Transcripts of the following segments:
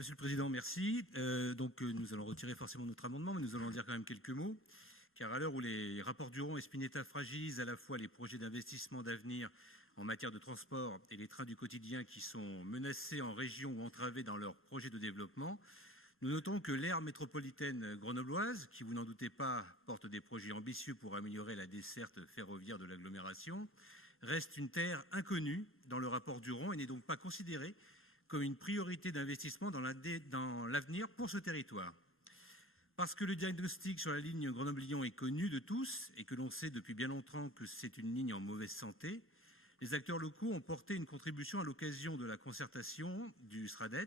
Monsieur le Président, merci. Nous allons retirer forcément notre amendement, mais nous allons en dire quand même quelques mots. Car à l'heure où les rapports Duron et Spinetta fragilisent à la fois les projets d'investissement d'avenir en matière de transport et les trains du quotidien qui sont menacés en région ou entravés dans leurs projets de développement, nous notons que l'aire métropolitaine grenobloise, qui vous n'en doutez pas porte des projets ambitieux pour améliorer la desserte ferroviaire de l'agglomération, reste une terre inconnue dans le rapport Duron et n'est donc pas considérée comme une priorité d'investissement dans l'avenir pour ce territoire. Parce que le diagnostic sur la ligne Grenoble-Lyon est connu de tous et que l'on sait depuis bien longtemps que c'est une ligne en mauvaise santé, les acteurs locaux ont porté une contribution à l'occasion de la concertation du SRADET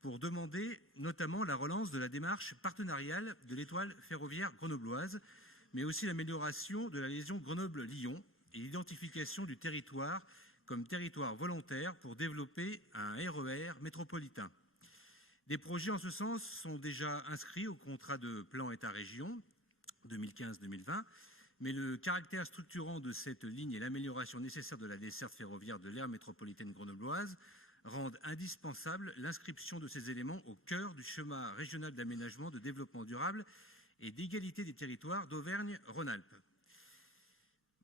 pour demander notamment la relance de la démarche partenariale de l'étoile ferroviaire grenobloise, mais aussi l'amélioration de la liaison Grenoble-Lyon et l'identification du territoire comme territoire volontaire pour développer un RER métropolitain. Des projets en ce sens sont déjà inscrits au contrat de plan État-région 2015-2020, mais le caractère structurant de cette ligne et l'amélioration nécessaire de la desserte ferroviaire de l'aire métropolitaine grenobloise rendent indispensable l'inscription de ces éléments au cœur du schéma régional d'aménagement, de développement durable et d'égalité des territoires d'Auvergne-Rhône-Alpes.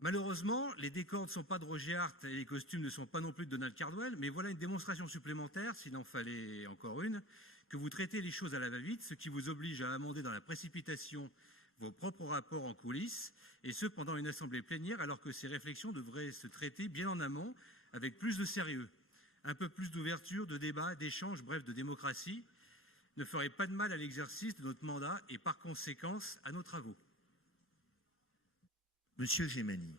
Malheureusement, les décors ne sont pas de Roger Hart et les costumes ne sont pas non plus de Donald Cardwell, mais voilà une démonstration supplémentaire, s'il en fallait encore une, que vous traitez les choses à la va-vite, ce qui vous oblige à amender dans la précipitation vos propres rapports en coulisses, et ce pendant une assemblée plénière, alors que ces réflexions devraient se traiter bien en amont, avec plus de sérieux. Un peu plus d'ouverture, de débat, d'échange, bref, de démocratie, ne ferait pas de mal à l'exercice de notre mandat et par conséquence à nos travaux. Monsieur Gémani.